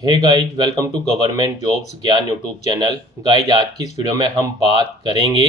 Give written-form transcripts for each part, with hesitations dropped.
Hey guys, welcome to government jobs Gyan YouTube channel. Guys, आज की इस वीडियो में हम बात करेंगे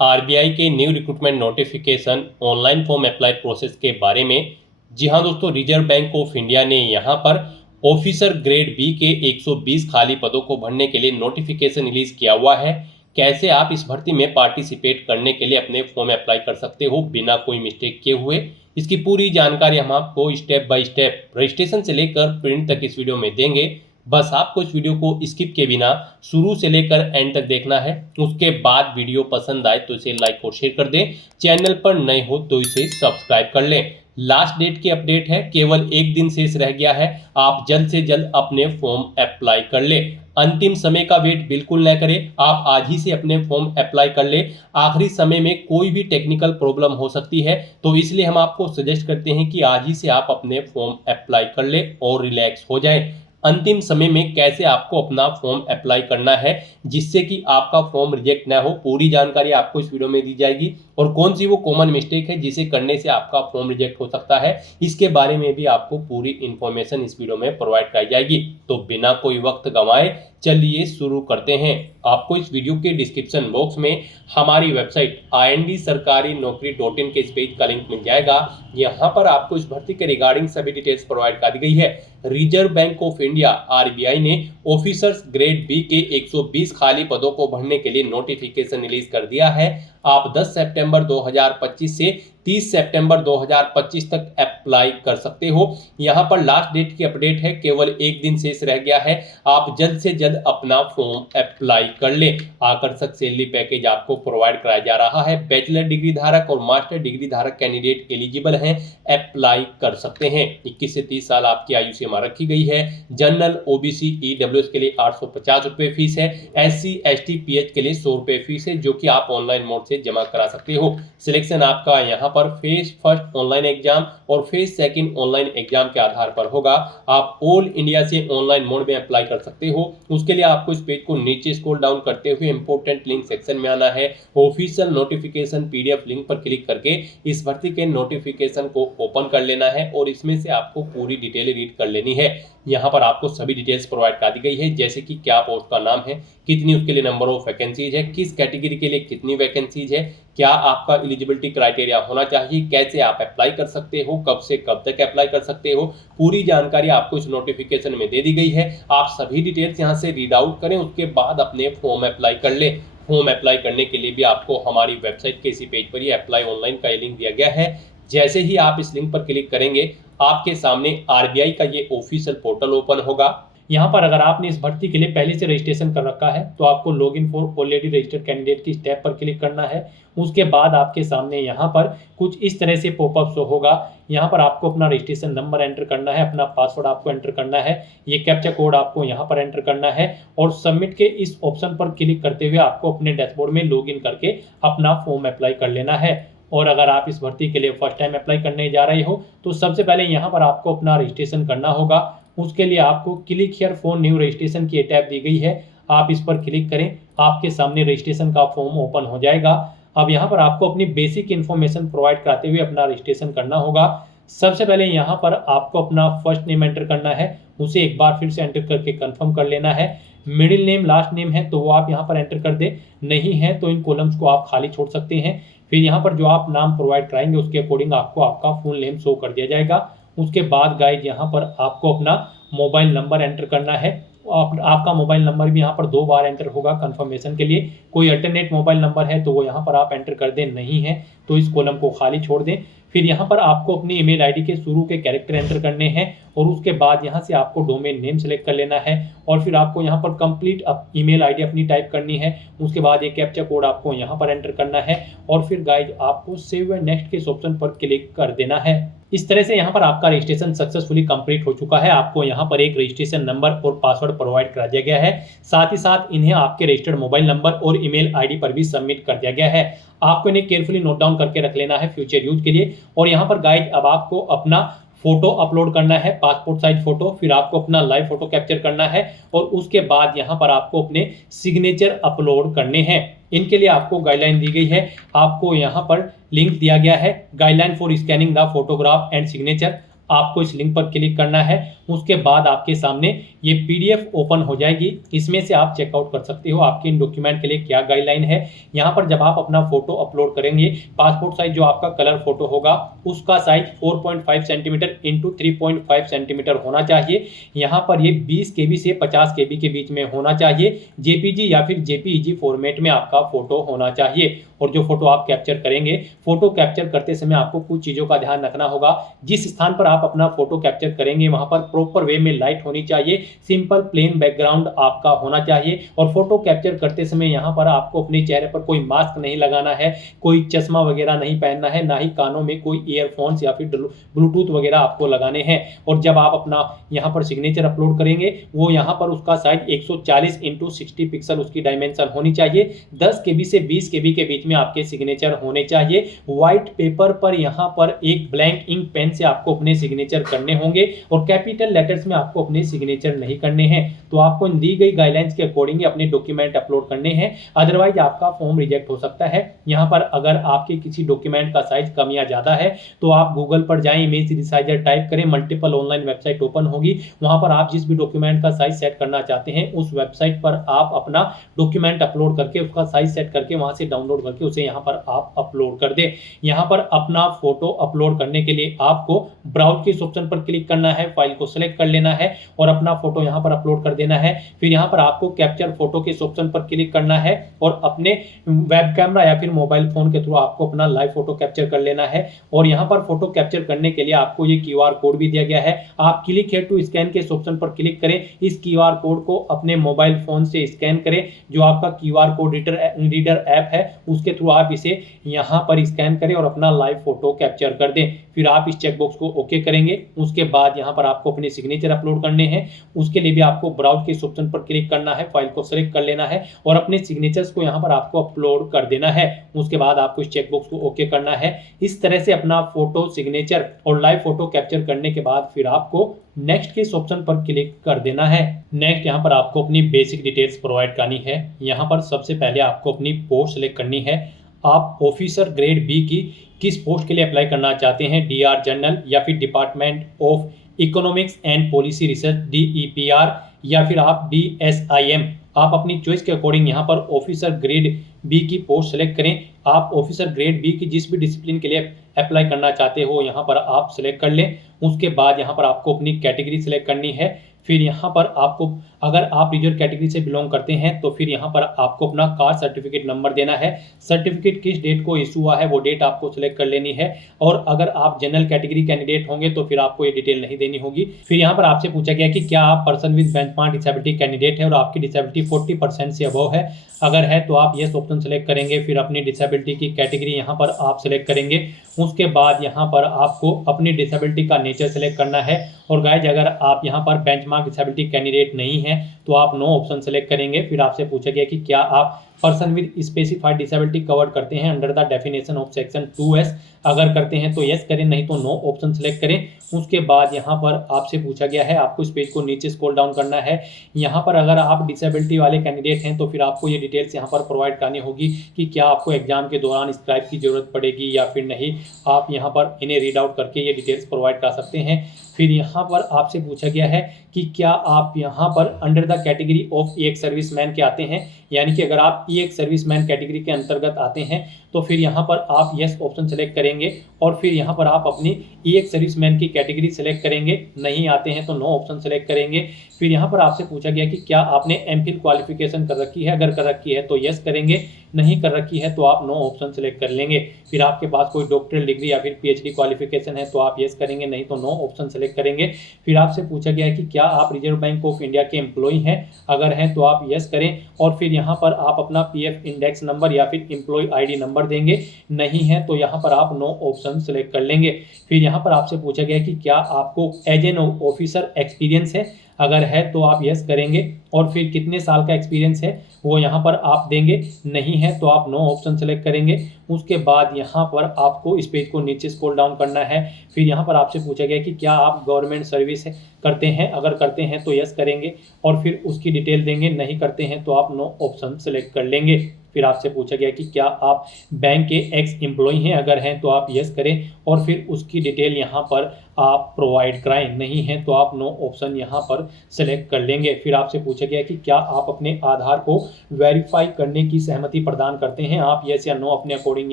आरबीआई के new recruitment notification online form apply process के बारे में। जी हाँ दोस्तों, रिजर्व बैंक ऑफ इंडिया ने यहाँ पर ऑफिसर ग्रेड बी के 120 खाली पदों को भरने के लिए नोटिफिकेशन रिलीज किया हुआ है। कैसे आप इस भर्ती में पार्टिसिपेट करने के लिए अपने फॉर्म अप्लाई कर सकते हो बिना कोई मिस्टेक किए हुए, इसकी पूरी जानकारी हम आपको स्टेप बाय स्टेप रजिस्ट्रेशन से लेकर प्रिंट तक इस वीडियो में देंगे। बस आपको इस वीडियो को स्किप के बिना शुरू से लेकर एंड तक देखना है। उसके बाद वीडियो पसंद आए तो इसे लाइक और शेयर कर दें। चैनल पर नए हो तो इसे सब्सक्राइब कर लें। लास्ट डेट की अपडेट है, केवल एक दिन शेष रह गया है। आप जल्द से जल्द अपने फॉर्म अप्लाई कर ले। अंतिम समय का वेट बिल्कुल न करें, आप आज ही से अपने फॉर्म अप्लाई कर ले। आखिरी समय में कोई भी टेक्निकल प्रॉब्लम हो सकती है, तो इसलिए हम आपको सजेस्ट करते हैं कि आज ही से आप अपने फॉर्म अप्लाई कर ले और रिलैक्स हो जाए। अंतिम समय में कैसे आपको अपना फॉर्म अप्लाई करना है जिससे कि आपका फॉर्म रिजेक्ट ना हो, पूरी जानकारी आपको इस वीडियो में दी जाएगी। और कौन सी वो कॉमन मिस्टेक है जिसे करने से आपका फॉर्म रिजेक्ट हो सकता है, इसके बारे में भी आपको पूरी इंफॉर्मेशन इस वीडियो में प्रोवाइड कराई जाएगी। तो बिना कोई वक्त गंवाए चलिए शुरू करते हैं। आपको इस वीडियो के डिस्क्रिप्शन बॉक्स में हमारी वेबसाइट IND-sarkari-naukri.in के इस पेज का लिंक मिल जाएगा। यहाँ पर आपको इस भर्ती के रिगार्डिंग सभी डिटेल्स प्रोवाइड कर दी गई है। Reserve bank of India RBI ने ऑफिसर्स ग्रेड बी के 120 खाली पदों को भरने के लिए नोटिफिकेशन रिलीज कर दिया है। आप 10 सितंबर 2025 से 30 सितंबर 2025 तक अप्लाई कर सकते हो। यहाँ पर लास्ट डेट की अपडेट है, केवल एक दिन शेष रह गया है। आप जल्द से जल्द अपना फॉर्म अप्लाई कर ले। आकर्षक सैलरी पैकेज आपको प्रोवाइड कराया जा रहा है। बैचलर डिग्री धारक और मास्टर डिग्री धारक कैंडिडेट एलिजिबल हैं, अप्लाई कर सकते हैं। 21 से 30 साल आपकी आयु सीमा रखी गई है। जनरल, ओबीसी, ईडब्ल्यूएस के लिए 850 रुपये फीस है। SC ST PH के लिए 100 रुपये फीस है, जो कि आप ऑनलाइन मोड से जमा करा सकते हो। सिलेक्शन आपका यहाँ पर फेज फर्स्ट ऑनलाइन एग्जाम और फेज सेकंड ऑनलाइन एग्जाम के आधार पर होगा। आप ऑल इंडिया से ऑनलाइन मोड में अप्लाई कर सकते हो। उसके लिए आपको इस पेज को नीचे स्क्रॉल डाउन करते हुए इंपोर्टेंट लिंक सेक्शन में आना है। ऑफिशियल नोटिफिकेशन PDF लिंक पर क्लिक करके इस भर्ती के नोटिफिकेशन को ओपन कर लेना है और इसमें से आपको पूरी डिटेल रीड कर लेनी है। यहाँ पर आपको सभी डिटेल्स प्रोवाइड कर दी गई है, जैसे कि क्या पोस्ट का नाम है, कितनी उसके लिए नंबर ऑफ वैकेंसीज है, किस कैटेगरी के लिए कितनी वैकेंसीज है, क्या आपका एलिजिबिलिटी क्राइटेरिया होना चाहिए, कैसे आप अप्लाई कर सकते हो, कब से कब तक अप्लाई कर सकते हो, पूरी जानकारी आपको इस नोटिफिकेशन में दे दी गई है। आप सभी डिटेल्स यहाँ से रीड आउट करें, उसके बाद अपने फॉर्म अप्लाई कर ले। फॉर्म अप्लाई करने के लिए भी आपको हमारी वेबसाइट के इसी पेज पर ही अप्लाई ऑनलाइन का लिंक दिया गया है। जैसे ही आप इस लिंक पर क्लिक करेंगे, आपके सामने आरबीआई का ये ऑफिशियल पोर्टल ओपन होगा। यहाँ पर अगर आपने इस भर्ती के लिए पहले से रजिस्ट्रेशन कर रखा है तो आपको login for already registered candidate की स्टेप पर क्लिक करना है। उसके बाद आपके सामने यहाँ पर कुछ इस तरह से पॉपअप शो होगा। यहाँ पर आपको अपना रजिस्ट्रेशन नंबर एंटर करना है, अपना पासवर्ड आपको एंटर करना है, ये कैप्चा कोड आपको यहाँ पर एंटर करना है और सबमिट के इस ऑप्शन पर क्लिक करते हुए आपको अपने डैशबोर्ड में लॉगिन करके अपना फॉर्म अप्लाई कर लेना है। और अगर आप इस भर्ती के लिए फर्स्ट टाइम अप्लाई करने जा रहे हो तो सबसे पहले यहाँ पर आपको अपना रजिस्ट्रेशन करना होगा। उसके लिए आपको click here for new registration की टैब दी गई है, आप इस पर क्लिक करें, आपके सामने रजिस्ट्रेशन का फॉर्म ओपन हो जाएगा। अब यहाँ पर आपको अपनी बेसिक इन्फॉर्मेशन प्रोवाइड कराते हुए अपना रजिस्ट्रेशन करना होगा। सबसे पहले यहाँ पर आपको अपना फर्स्ट नेम एंटर करना है, उसे एक बार फिर से एंटर करके कंफर्म कर लेना है। मिडिल नेम, लास्ट नेम है तो वो आप यहाँ पर एंटर कर दे, नहीं है तो इन कॉलम्स को आप खाली छोड़ सकते हैं। फिर यहाँ पर जो आप नाम प्रोवाइड कराएंगे उसके अकॉर्डिंग आपको आपका फुल नेम शो कर दिया जाएगा। उसके बाद गाइज यहाँ पर आपको अपना मोबाइल नंबर एंटर करना है। आपका मोबाइल नंबर भी यहाँ पर 2 बार एंटर होगा कंफर्मेशन के लिए। कोई अल्टरनेट मोबाइल नंबर है तो वो यहाँ पर आप एंटर कर दें, नहीं है तो इस कॉलम को खाली छोड़ दें। फिर यहाँ पर आपको अपनी ईमेल आईडी के शुरू के कैरेक्टर एंटर करने हैं और उसके बाद यहाँ से आपको डोमेन नेम सेलेक्ट कर लेना है और फिर आपको यहाँ पर कंप्लीट ईमेल आईडी अपनी टाइप करनी है। उसके बाद ये कैप्चा कोड आपको यहाँ पर एंटर करना है और फिर गाइज आपको सेव एंड नेक्स्ट के इस ऑप्शन पर क्लिक कर देना है। इस तरह से यहाँ पर आपका रजिस्ट्रेशन सक्सेसफुली कंप्लीट हो चुका है। आपको यहाँ पर एक रजिस्ट्रेशन नंबर और पासवर्ड प्रोवाइड करा दिया गया है, साथ ही साथ इन्हें आपके रजिस्टर्ड मोबाइल नंबर और ईमेल आईडी पर भी सबमिट कर दिया गया है। आपको इन्हें केयरफुली नोट डाउन करके रख लेना है फ्यूचर यूज के लिए। और यहाँ पर गाइड अब आपको अपना फोटो अपलोड करना है, पासपोर्ट साइज फोटो, फिर आपको अपना लाइव फोटो कैप्चर करना है और उसके बाद यहाँ पर आपको अपने सिग्नेचर अपलोड करने हैं। इनके लिए आपको गाइडलाइन दी गई है, आपको यहाँ पर लिंक दिया गया है, guideline for scanning the photograph and signature. आपको इस लिंक पर क्लिक करना है। उसके बाद आपके सामने ये PDF ओपन हो जाएगी। इसमें से आप चेकआउट कर सकते हो आपके इन डॉक्यूमेंट के लिए क्या गाइडलाइन है। यहाँ पर जब आप अपना फोटो अपलोड करेंगे, पासपोर्ट साइज जो आपका कलर फोटो होगा उसका साइज 4.5 सेंटीमीटर इंटू 3.5 सेंटीमीटर होना चाहिए। यहाँ पर ये 20 KB से 50 KB के बीच में होना चाहिए। JPG या फिर JPEG फॉर्मेट में आपका फोटो होना चाहिए। और जो फोटो आप कैप्चर करेंगे, फोटो कैप्चर करते समय आपको कुछ चीज़ों का ध्यान रखना होगा। जिस स्थान पर आप अपना फोटो कैप्चर करेंगे वहां पर प्रॉपर वे में लाइट होनी चाहिए, सिंपल प्लेन बैकग्राउंड आपका होना चाहिए। और फोटो कैप्चर करते समय यहाँ पर आपको अपने चेहरे पर कोई मास्क नहीं लगाना है, कोई चश्मा वगैरह नहीं पहनना है, ना ही कानों में कोई ईयरफोन्स या फिर ब्लूटूथ वगैरह आपको लगाने हैं। और जब आप अपना यहाँ पर सिग्नेचर अपलोड करेंगे, वो यहाँ पर उसका साइज 140 इंटू 60 पिक्सल उसकी डायमेंशन होनी चाहिए। 10 KB से 20 KB के बीच में आपके सिग्नेचर होने चाहिए। व्हाइट पेपर पर यहाँ पर एक ब्लैंक इंक पेन से आपको अपने सिग्नेचर करने होंगे और कैपिटल लेटर्स में आपको अपने सिग्नेचर नहीं करने हैं। तो आपको दी गई गाइडलाइंस के अकॉर्डिंग अपने डॉक्यूमेंट अपलोड करने हैं, अदरवाइज आपका फॉर्म रिजेक्ट हो सकता है। यहाँ पर अगर आपके किसी डॉक्यूमेंट का साइज कम या ज्यादा है तो आप गूगल पर जाएं, इमेज रिसाइजर टाइप करें, मल्टीपल ऑनलाइन वेबसाइट ओपन होगी, वहां पर आप जिस भी डॉक्यूमेंट का साइज सेट करना चाहते हैं उस वेबसाइट पर आप अपना डॉक्यूमेंट अपलोड करके उसका साइज सेट करके वहां से डाउनलोड करके उसे यहाँ पर आप अपलोड कर दें। यहाँ पर अपना फोटो अपलोड करने के लिए आपको ब्राउज के इस ऑप्शन पर क्लिक करना है, फाइल को सिलेक्ट कर लेना है और अपना फोटो यहाँ पर अपलोड कर देना है। फिर यहाँ पर आपको कैप्चर फोटो के इस ऑप्शन पर क्लिक करना है और अपने वेब कैमरा या फिर मोबाइल फोन के थ्रू आपको अपना लाइव फोटो कैप्चर कर लेना है। और यहाँ पर फोटो कैप्चर करने के लिए आपको ये QR कोड भी दिया गया है। आप क्लिक हेयर टू स्कैन के इस ऑप्शन पर क्लिक करें, इस QR कोड को अपने मोबाइल फोन से स्कैन करें। जो आपका QR कोड रीडर ऐप है उसके थ्रू आप इसे यहाँ पर स्कैन करें और अपना लाइव फोटो कैप्चर कर दें। फिर आप इस चेकबॉक्स को ओके करेंगे। उसके बाद यहाँ पर आपको अपने सिग्नेचर अपलोड करने हैं। उसके लिए भी आपको ब्राउज के इस ऑप्शन पर क्लिक करना है, फाइल को सिलेक्ट कर लेना है और अपने सिग्नेचर्स को यहाँ पर आपको अपलोड कर देना है। उसके बाद आपको इस चेकबॉक्स को ओके करना है। इस तरह से अपना फोटो, सिग्नेचर और लाइव फोटो कैप्चर करने के बाद फिर आपको नेक्स्ट के इस ऑप्शन पर क्लिक कर देना है। नेक्स्ट यहाँ पर आपको अपनी बेसिक डिटेल्स प्रोवाइड करनी है। यहाँ पर सबसे पहले आपको अपनी पोस्ट सेलेक्ट करनी है। आप ऑफिसर ग्रेड B की किस पोस्ट के लिए अप्लाई करना चाहते हैं, DR जनरल या फिर department of economics and policy research DEPR या फिर आप DSIM। आप अपनी चॉइस के अकॉर्डिंग यहाँ पर ऑफिसर ग्रेड B की पोस्ट सेलेक्ट करें। आप ऑफिसर ग्रेड B की जिस भी डिसिप्लिन के लिए अप्लाई करना चाहते हो यहाँ पर आप सिलेक्ट कर लें। उसके बाद यहाँ पर आपको अपनी कैटेगरी सिलेक्ट करनी है। फिर यहाँ पर आपको, अगर आप रिजर्व कैटेगरी से बिलोंग करते हैं तो फिर यहाँ पर आपको अपना कास्ट सर्टिफिकेट नंबर देना है। सर्टिफिकेट किस डेट को इशू हुआ है वो डेट आपको सिलेक्ट कर लेनी है। और अगर आप जनरल कैटेगरी कैंडिडेट होंगे तो फिर आपको ये डिटेल नहीं देनी होगी। फिर यहाँ पर आपसे पूछा गया कि क्या आप person with benchmark disability candidate है और आपकी डिसेबिलिटी 40% से अबव है। अगर है तो आप येस ऑप्शन सेलेक्ट करेंगे। फिर अपनी डिसेबिलिटी की कैटेगरी यहाँ पर आप सिलेक्ट करेंगे। उसके बाद यहाँ पर आपको अपनी डिसेबिलिटी का नेचर सेलेक्ट करना है। और गाइज अगर आप यहाँ पर बेंचमार्क डिसेबिलिटी कैंडिडेट नहीं है तो आप नो ऑप्शन सेलेक्ट करेंगे। फिर आपसे पूछा गया कि क्या आप person with specified disability cover करते हैं under the definition of section 2S। अगर करते हैं तो यस करें, नहीं तो नो ऑप्शन सेलेक्ट करें। उसके बाद यहाँ पर आपसे पूछा गया है, आपको इस पेज को नीचे स्क्रॉल डाउन करना है। यहाँ पर अगर आप डिसेबिलिटी वाले कैंडिडेट हैं तो फिर आपको ये डिटेल्स यहाँ पर प्रोवाइड करनी होगी कि क्या आपको एग्जाम के दौरान स्क्राइब की जरूरत पड़ेगी या फिर नहीं। आप यहाँ पर इन्हें रीड आउट करके ये डिटेल्स प्रोवाइड कर सकते हैं। फिर यहाँ पर आपसे पूछा गया है कि क्या आप यहाँ पर अंडर द कैटेगरी ऑफ एक सर्विसमैन के आते हैं, यानी कि अगर आप एक सर्विसमैन कैटेगरी के अंतर्गत आते हैं तो फिर यहाँ पर आप यस ऑप्शन सेलेक्ट करेंगे। और फिर यहाँ पर आप अपनी एक सर्विसमैन की कैटेगरी सेलेक्ट करेंगे। नहीं आते हैं तो नो ऑप्शन सेलेक्ट करेंगे। फिर यहाँ पर आपसे पूछा गया कि क्या आपने एमफिल क्वालिफिकेशन कर रखी है, अगर कर रखी है तो यस करेंगे, नहीं कर रखी है तो आप नो ऑप्शन सेलेक्ट कर लेंगे। फिर आपके पास कोई डॉक्टरल डिग्री या फिर PhD क्वालिफिकेशन है तो आप यस करेंगे, नहीं तो नो ऑप्शन सेलेक्ट करेंगे। फिर आपसे पूछा गया है कि क्या आप रिजर्व बैंक ऑफ इंडिया के एम्प्लॉई हैं, अगर हैं तो आप यस करें। और फिर यहाँ पर आप अपना PF इंडेक्स नंबर या फिर एम्प्लॉय ID नंबर देंगे, नहीं है तो यहाँ पर आप नो ऑप्शन सेलेक्ट कर लेंगे। फिर यहाँ पर आपसे पूछा गया कि क्या आपको एज एन ऑफिसर एक्सपीरियंस है, अगर है तो आप यस करेंगे। और फिर कितने साल का एक्सपीरियंस है वो यहाँ पर आप देंगे, नहीं है तो आप नो ऑप्शन सेलेक्ट करेंगे। उसके बाद यहाँ पर आपको इस पेज को नीचे स्क्रॉल डाउन करना है। फिर यहाँ पर आपसे पूछा गया कि क्या आप गवर्नमेंट सर्विस करते हैं, अगर करते हैं तो यस करेंगे और फिर उसकी डिटेल देंगे, नहीं करते हैं तो आप नो ऑप्शन सेलेक्ट कर लेंगे। फिर आपसे पूछा गया कि क्या आप बैंक के एक्स एम्प्लॉय हैं, अगर हैं तो आप यस करें और फिर उसकी डिटेल यहाँ पर आप प्रोवाइड कराएं, नहीं है तो आप नो ऑप्शन यहाँ पर सेलेक्ट कर लेंगे। फिर आपसे पूछा गया कि क्या आप अपने आधार को वेरीफाई करने की सहमति प्रदान करते हैं, आप यस या नो अपने अकॉर्डिंग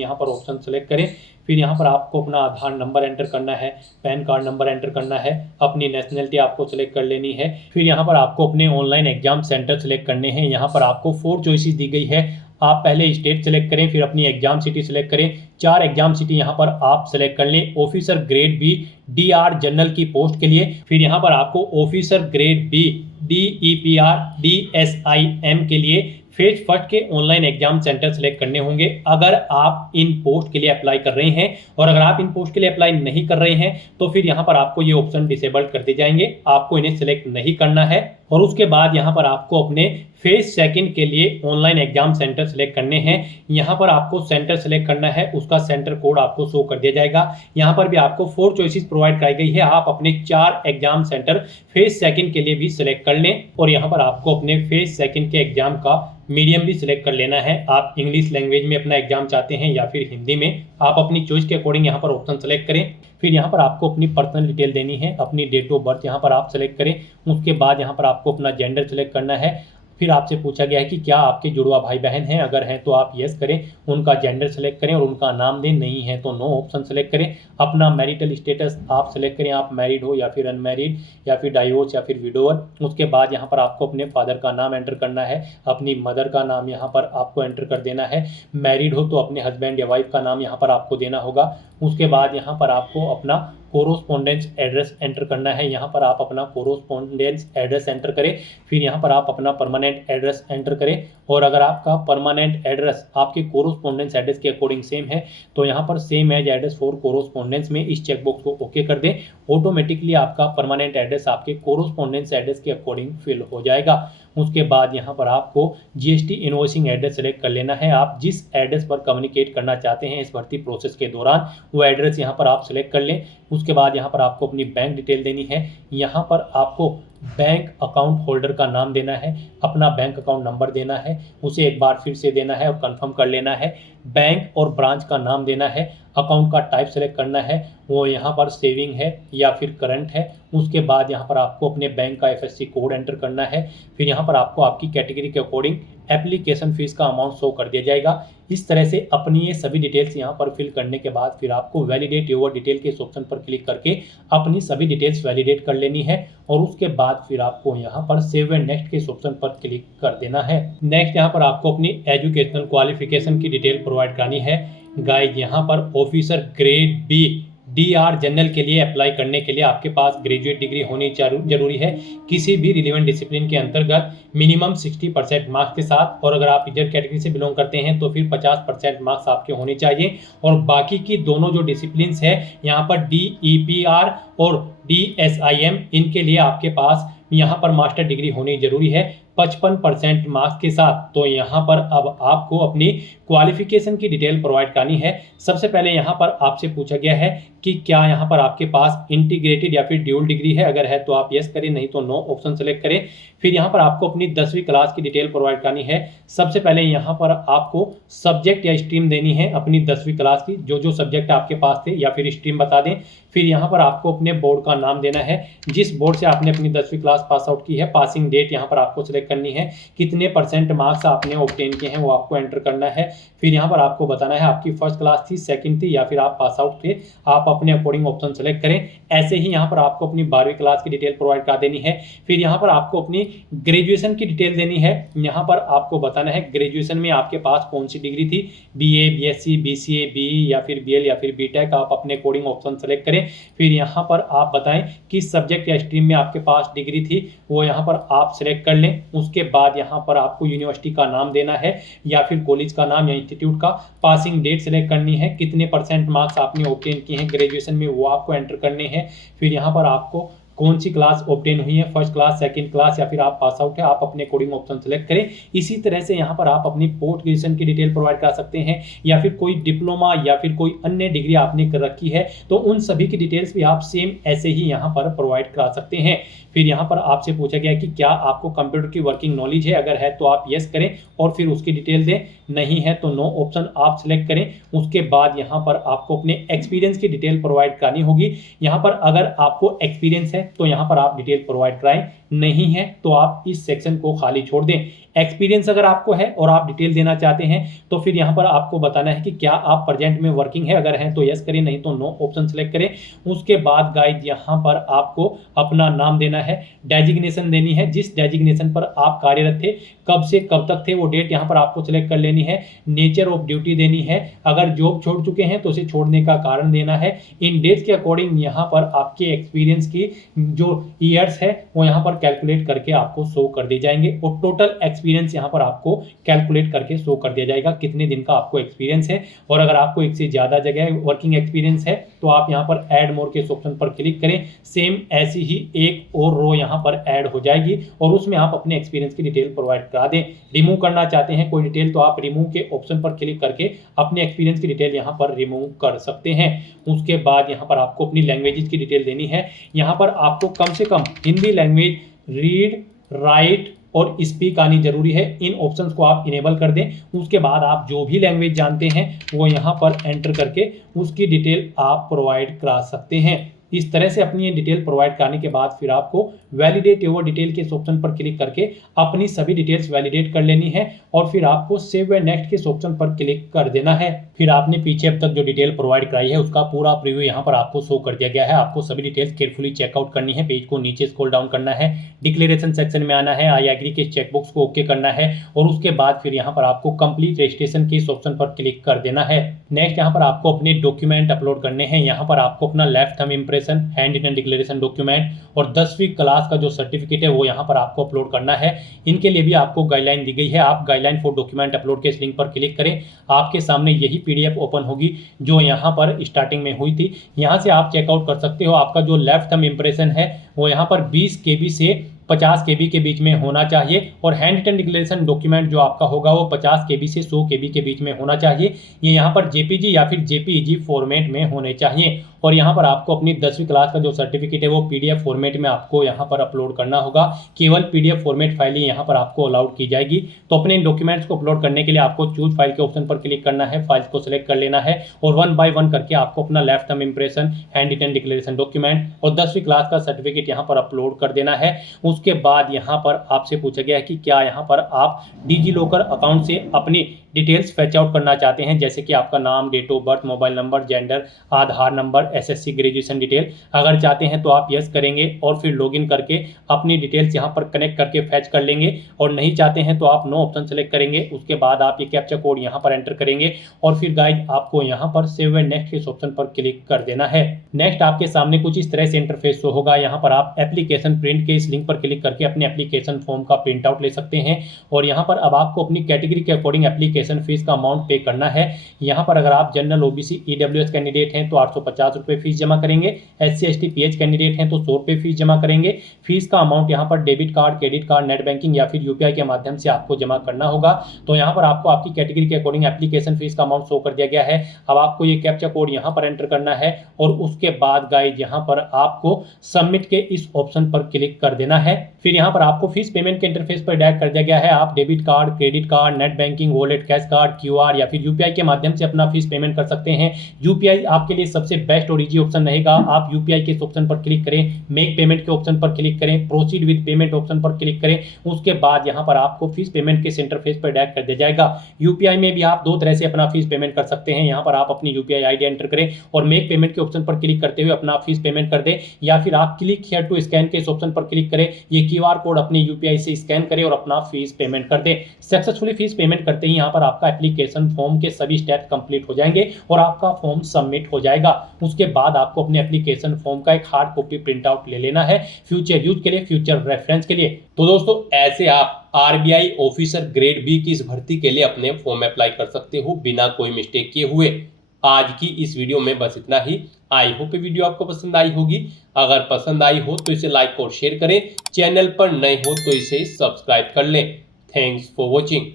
यहाँ पर ऑप्शन सेलेक्ट करें। फिर यहाँ पर आपको अपना आधार नंबर एंटर करना है, पैन कार्ड नंबर एंटर करना है, अपनी नेशनलिटी आपको सेलेक्ट कर लेनी है। फिर यहाँ पर आपको अपने ऑनलाइन एग्जाम सेंटर सेलेक्ट करने हैं। यहाँ पर आपको 4 चॉइसेस दी गई है, आप पहले स्टेट सेलेक्ट करें, फिर अपनी एग्जाम सिटी सेलेक्ट करें। 4 एग्जाम सिटी यहाँ पर आप सेलेक्ट कर लें। Officer grade B DR general की पोस्ट के लिए, फिर यहाँ पर आपको officer grade B DEPR DSIM के लिए फेज फर्स्ट के ऑनलाइन एग्जाम सेंटर सेलेक्ट करने होंगे अगर आप इन पोस्ट के लिए अप्लाई कर रहे हैं। और अगर आप इन पोस्ट के लिए अप्लाई नहीं कर रहे हैं तो फिर यहाँ पर आपको ये ऑप्शन डिसेबल्ड कर दिए जाएंगे, आपको इन्हें सेलेक्ट नहीं करना है। और उसके बाद यहाँ पर आपको अपने फेज सेकंड के लिए ऑनलाइन एग्जाम सेंटर सेलेक्ट करने हैं। यहाँ पर आपको सेंटर सेलेक्ट करना है, उसका सेंटर कोड आपको शो कर दिया जाएगा। यहाँ पर भी आपको 4 चॉइसेस प्रोवाइड कराई गई है, आप अपने 4 एग्जाम सेंटर फेज सेकंड के लिए भी सिलेक्ट कर लें। और यहाँ पर आपको अपने फेज सेकंड के एग्जाम का मीडियम भी सिलेक्ट कर लेना है, आप इंग्लिश लैंग्वेज में अपना एग्जाम चाहते हैं या फिर हिंदी में, आप अपनी चॉइस के अकॉर्डिंग यहाँ पर ऑप्शन सेलेक्ट करें। फिर यहाँ पर आपको अपनी पर्सनल डिटेल देनी है, अपनी डेट ऑफ बर्थ यहाँ पर आप सेलेक्ट करें। उसके बाद यहाँ पर आपको अपना जेंडर सेलेक्ट करना है। फिर आपसे पूछा गया है कि क्या आपके जुड़वा भाई बहन हैं, अगर हैं तो आप यस करें, उनका जेंडर सेलेक्ट करें और उनका नाम दें, नहीं है तो नो ऑप्शन सेलेक्ट करें। अपना मैरिटल स्टेटस आप सेलेक्ट करें, आप मैरिड हो या फिर अनमैरिड या फिर डाइवोर्स या फिर विडोवर। उसके बाद यहाँ पर आपको अपने फादर का नाम एंटर करना है, अपनी मदर का नाम यहाँ पर आपको एंटर कर देना है। मैरिड हो तो अपने हस्बैंड या वाइफ का नाम यहाँ पर आपको देना होगा। उसके बाद यहाँ पर आपको अपना कोरोस्पोंडेंस एड्रेस एंटर करना है, यहाँ पर आप अपना कोरोस्पोंडेंस एड्रेस एंटर करें। फिर यहाँ पर आप अपना परमानेंट एड्रेस एंटर करें और अगर आपका परमानेंट एड्रेस आपके कोरोस्पोंडेंस एड्रेस के अकॉर्डिंग सेम है तो यहाँ पर same as address for correspondence में इस चेकबॉक्स को ओके कर दें। ऑटोमेटिकली आपका परमानेंट एड्रेस आपके कोरोस्पोंडेंस एड्रेस के अकॉर्डिंग फिल हो जाएगा। उसके बाद यहाँ पर आपको GST इनवॉइसिंग एड्रेस सेलेक्ट कर लेना है, आप जिस एड्रेस पर कम्युनिकेट करना चाहते हैं इस भर्ती प्रोसेस के दौरान वो एड्रेस यहाँ पर आप सेलेक्ट कर लें। उसके बाद यहाँ पर आपको अपनी बैंक डिटेल देनी है, यहाँ पर आपको बैंक अकाउंट होल्डर का नाम देना है, अपना बैंक अकाउंट नंबर देना है, उसे एक बार फिर से देना है और कंफर्म कर लेना है। बैंक और ब्रांच का नाम देना है, अकाउंट का टाइप सेलेक्ट करना है, वो यहाँ पर सेविंग है या फिर करंट है। उसके बाद यहाँ पर आपको अपने बैंक का FSC कोड एंटर करना है। फिर यहाँ पर आपको आपकी कैटेगरी के अकॉर्डिंग एप्लीकेशन फीस का अमाउंट शो कर दिया जाएगा। इस तरह से अपनी ये सभी डिटेल्स यहाँ पर फिल करने के बाद फिर आपको वैलिडेट योर डिटेल के इस ऑप्शन पर क्लिक करके अपनी सभी डिटेल्स वैलिडेट कर लेनी है और उसके बाद फिर आपको यहाँ पर सेव एंड नेक्स्ट के इस ऑप्शन पर क्लिक कर देना है। नेक्स्ट यहाँ पर आपको अपनी एजुकेशनल क्वालिफिकेशन की डिटेल प्रोवाइड करानी है। गाइस यहाँ पर officer grade B DR general के लिए अप्लाई करने के लिए आपके पास ग्रेजुएट डिग्री होनी जरूरी है किसी भी रिलेवेंट डिसिप्लिन के अंतर्गत मिनिमम 60% मार्क्स के साथ, और अगर आप रिजर्व कैटेगरी से बिलोंग करते हैं तो फिर 50% मार्क्स आपके होने चाहिए। और बाकी की दोनों जो डिसिप्लिन्स है यहाँ पर DEPR और DSIM, इनके लिए आपके पास यहाँ पर मास्टर डिग्री होनी जरूरी है 55% मार्क्स के साथ। तो यहाँ पर अब आपको अपनी क्वालिफिकेशन की डिटेल प्रोवाइड करनी है। सबसे पहले यहाँ पर आपसे पूछा गया है कि क्या यहाँ पर आपके पास इंटीग्रेटेड या फिर ड्यूल डिग्री है, अगर है तो आप यस करें, नहीं तो नो ऑप्शन सेलेक्ट करें। फिर यहाँ पर आपको अपनी 10वीं क्लास की डिटेल प्रोवाइड करनी है। सबसे पहले यहाँ पर आपको सब्जेक्ट या स्ट्रीम देनी है अपनी 10वीं क्लास की, जो सब्जेक्ट आपके पास थे या फिर स्ट्रीम बता दें। फिर यहाँ पर आपको अपने बोर्ड का नाम देना है, जिस बोर्ड से आपने अपनी 10वीं क्लास पास आउट की है। पासिंग डेट यहाँ पर आपको सिलेक्ट करनी है, कितने % मार्क्स आपने ऑब्टेन किए हैं वो आपको एंटर करना है। फिर यहाँ पर आपको बताना है आपकी फर्स्ट क्लास थी, सेकंड थी या फिर आप पास आउट थे, आप अपने अकॉर्डिंग ऑप्शन सेलेक्ट करें। ऐसे ही यहाँ पर आपको अपनी 12वीं क्लास की डिटेल प्रोवाइड कर देनी है। फिर यहाँ पर आपको अपनी ग्रेजुएशन की डिटेल देनी है। यहाँ पर आपको बताना है ग्रेजुएशन में आपके पास कौन सी डिग्री थी, BA BSc BCA BE या फिर BL या फिर BTech, आप अपने अकॉर्डिंग ऑप्शन सेलेक्ट करें। फिर यहाँ पर आप बताएं किस सब्जेक्ट या स्ट्रीम में आपके पास डिग्री थी, वो यहाँ पर आप सिलेक्ट कर लें। उसके बाद यहाँ पर आपको यूनिवर्सिटी का नाम देना है या फिर कॉलेज का नाम या इंस्टीट्यूट का। पासिंग डेट सेलेक्ट करनी है, कितने % मार्क्स आपने ऑब्टेन किए हैं ग्रेजुएशन में वो आपको एंटर करने हैं। फिर यहाँ पर आपको कौन सी क्लास ऑब्टेन हुई है, फर्स्ट क्लास, सेकंड क्लास या फिर आप पास आउट है, आप अपने अकॉर्डिंग ऑप्शन सेलेक्ट करें। इसी तरह से यहाँ पर आप अपनी पोस्ट ग्रेजुएशन की डिटेल प्रोवाइड करा सकते हैं या फिर कोई डिप्लोमा या फिर कोई अन्य डिग्री आपने कर रखी है तो उन सभी की डिटेल्स भी आप सेम ऐसे ही यहाँ पर प्रोवाइड करा सकते हैं। फिर यहाँ पर आपसे पूछा गया कि क्या आपको कंप्यूटर की वर्किंग नॉलेज है, अगर है तो आप यस करें और फिर उसकी डिटेल दें, नहीं है तो नो ऑप्शन आप सिलेक्ट करें। उसके बाद यहाँ पर आपको अपने एक्सपीरियंस की डिटेल प्रोवाइड करानी होगी। यहाँ पर अगर आपको एक्सपीरियंस है तो यहाँ पर आप डिटेल प्रोवाइड कराएं, नहीं है तो आप इस सेक्शन को खाली छोड़ दें। एक्सपीरियंस अगर आपको है और आप डिटेल देना चाहते हैं तो फिर यहाँ पर आपको बताना है कि क्या आप प्रेजेंट में वर्किंग है, अगर है तो यस करें, नहीं तो नो ऑप्शन सेलेक्ट करें। उसके बाद गाइज यहाँ पर आपको अपना नाम देना है, डेजिग्नेशन देनी है, जिस डेजिग्नेशन पर आप कार्यरत थे, कब से कब तक थे वो डेट यहाँ पर आपको सिलेक्ट कर लेनी है। नेचर ऑफ ड्यूटी देनी है, अगर जॉब छोड़ चुके हैं तो उसे छोड़ने का कारण देना है। इन डेट्स के अकॉर्डिंग यहाँ पर आपके एक्सपीरियंस की जो ईयर्स है वो यहाँ पर कैलकुलेट करके आपको शो कर दिए जाएंगे और टोटल एक्सपीरियंस यहाँ पर आपको कैलकुलेट करके शो कर दिया जाएगा कितने दिन का आपको एक्सपीरियंस है। और अगर आपको एक से ज़्यादा जगह वर्किंग एक्सपीरियंस है तो आप यहाँ पर ऐड मोर के ऑप्शन पर क्लिक करें। सेम ऐसी ही एक और रो यहाँ पर ऐड हो जाएगी और उसमें आप अपने एक्सपीरियंस की डिटेल प्रोवाइड करा दें। रिमूव करना चाहते हैं कोई डिटेल तो आप रिमूव के ऑप्शन पर क्लिक करके अपने एक्सपीरियंस की डिटेल यहाँ पर रिमूव कर सकते हैं। उसके बाद यहाँ पर आपको अपनी लैंग्वेजेस की डिटेल देनी है। यहाँ पर आपको कम से कम हिंदी लैंग्वेज रीड, राइट और स्पीक आनी जरूरी है। इन ऑप्शंस को आप इनेबल कर दें। उसके बाद आप जो भी लैंग्वेज जानते हैं वो यहाँ पर एंटर करके उसकी डिटेल आप प्रोवाइड करा सकते हैं। इस तरह से अपनी ये डिटेल प्रोवाइड कराने के बाद फिर आपको वैलिडेट योर डिटेल के ऑप्शन पर क्लिक करके अपनी सभी डिटेल्स वैलिडेट कर लेनी है और फिर आपको सेव एंड नेक्स्ट के ऑप्शन पर क्लिक कर देना है। फिर आपने पीछे अब तक जो डिटेल प्रोवाइड कराई है उसका पूरा प्रीव्यू यहाँ पर आपको शो कर दिया गया है। आपको सभी डिटेल्स केयरफुली चेकआउट करनी है। पेज को नीचे स्क्रॉल डाउन करना है, डिक्लेरेशन सेक्शन में आना है, आई एग्री के चेकबॉक्स को ओके करना है और उसके बाद फिर यहाँ पर आपको कंप्लीट रजिस्ट्रेशन के इस ऑप्शन पर क्लिक कर देना है। नेक्स्ट यहाँ पर आपको अपने डॉक्यूमेंट अपलोड करने हैं। यहाँ पर आपको अपना left thumb impression, handwritten declaration document और 10वीं क्लास का जो सर्टिफिकेट है वो यहाँ पर आपको अपलोड करना है। इनके लिए भी आपको गाइडलाइन दी गई है। आप गाइडलाइन फॉर डॉक्यूमेंट अपलोड के इस लिंक पर क्लिक करें। आपके सामने यही पीडीएफ ओपन होगी जो यहाँ पर स्टार्टिंग में हुई थी। यहाँ से आप चेकआउट कर सकते हो। आपका जो लेफ्ट थंब इंप्रेशन है वो यहाँ पर 20 KB से 50 KB के बीच में होना चाहिए और हैंड रिटन डिक्लेरेशन डॉक्यूमेंट जो आपका होगा वो 50 KB से 100 KB के बीच में होना चाहिए। ये यहाँ पर JPG या फिर JPEG फॉर्मेट में होने चाहिए और यहाँ पर आपको अपनी 10वीं क्लास का जो सर्टिफिकेट है वो PDF फॉर्मेट में आपको यहाँ पर अपलोड करना होगा। केवल PDF फॉर्मेट फाइल ही यहाँ पर आपको अलाउड की जाएगी। तो अपने इन डॉक्यूमेंट्स को अपलोड करने के लिए आपको चूज फाइल के ऑप्शन पर क्लिक करना है, फाइल्स को सिलेक्ट कर लेना है और 1 बाय 1 करके आपको अपना left thumb impression, handwritten declaration document और 10वीं क्लास का सर्टिफिकेट यहाँ पर अपलोड कर देना है। उसके बाद यहाँ पर आपसे पूछा गया है कि क्या यहाँ पर आप डिजी लॉकर अकाउंट से अपनी डिटेल्स फैच आउट करना चाहते हैं, जैसे कि आपका नाम, date of birth, mobile number, gender, Aadhaar number, SSC graduation detail. अगर चाहते हैं तो आप यस करेंगे और फिर लॉगिन करके अपनी डिटेल्स यहाँ पर कनेक्ट करके फैच कर लेंगे और नहीं चाहते हैं तो आप नो ऑप्शन सेलेक्ट करेंगे। उसके बाद आप ये कैप्चा कोड यहाँ पर एंटर करेंगे और फिर गाइज आपको यहाँ पर सेव एंड नेक्स्ट के ऑप्शन पर क्लिक कर देना है। नेक्स्ट आपके सामने कुछ इस तरह से इंटरफेस शो होगा। यहाँ पर आप एप्लीकेशन प्रिंट के इस लिंक पर क्लिक करके अपने एप्लीकेशन फॉर्म का प्रिंट आउट ले सकते हैं और यहाँ पर अब आपको अपनी कैटेगरी के अकॉर्डिंग एप्लीकेशन फीस का अमाउंट पे करना है। यहाँ पर अगर आप जनरल, OBC, EWS कैंडिडेट हैं तो 850 रुपये फीस जमा करेंगे। SC, ST, PH कैंडिडेट हैं तो 100 रुपये फीस जमा करेंगे। फीस का अमाउंट यहाँ पर debit card, credit card, net banking या फिर UPI के माध्यम से आपको जमा करना होगा। तो यहाँ पर आपको आपकी कैटेगरी के अकॉर्डिंग एप्लीकेशन फीस का अमाउंट शो कर दिया गया है। अब आपको ये कैप्चा कोड यहाँ पर एंटर करना है और उसके बाद गाइज यहाँ पर आपको सबमिट के इस ऑप्शन पर क्लिक कर देना है। फिर यहाँ पर आपको फीस पेमेंट के इंटरफेस पर डायरेक्ट कर दिया गया है। आप debit card, credit card, net banking, wallet, cash card, QR या फिर UPI के माध्यम से अपना फीस पेमेंट कर सकते हैं। UPI आपके लिए सबसे बेस्ट और इजी ऑप्शन रहेगा। आप UPI के ऑप्शन पर क्लिक करें, मेक पेमेंट के ऑप्शन पर क्लिक करें, प्रोसीड विद पेमेंट ऑप्शन पर क्लिक करें। उसके बाद यहाँ पर आपको फीस पेमेंट के इंटरफेस पर डायरेक्ट कर दिया जाएगा। UPI में भी आप दो तरह से अपना फीस पेमेंट कर सकते हैं। यहाँ पर आप अपनी UPI ID एंटर करें और मेक पेमेंट के ऑप्शन पर क्लिक करते हुए अपना फीस पेमेंट कर दें, या फिर आप क्लिक हियर टू स्कैन के इस ऑप्शन पर क्लिक करें, ये QR कोड अपने UPI से स्कैन करें और अपना फीस पेमेंट कर दें। सक्सेसफुली फीस पेमेंट करते ही यहाँ पर आपका एप्लीकेशन फॉर्म के सभी स्टेप कंप्लीट हो जाएंगे और आपका फॉर्म सबमिट हो जाएगा। उसके बाद आपको अपने एप्लीकेशन फॉर्म का एक हार्ड कॉपी प्रिंट आउट ले लेना है फ्यूचर यूज के लिए, फ्यूचर रेफरेंस के लिए। तो दोस्तों ऐसे आप RBI ऑफिसर ग्रेड B की इस भर्ती के लिए अपने फॉर्म अप्लाई कर सकते हो बिना कोई मिस्टेक किए हुए। आज की इस वीडियो में बस इतना ही। आई होप ये वीडियो आपको पसंद आई होगी। अगर पसंद आई हो तो इसे लाइक और शेयर करें। चैनल पर नए हो तो इसे सब्सक्राइब कर लें। Thanks for watching.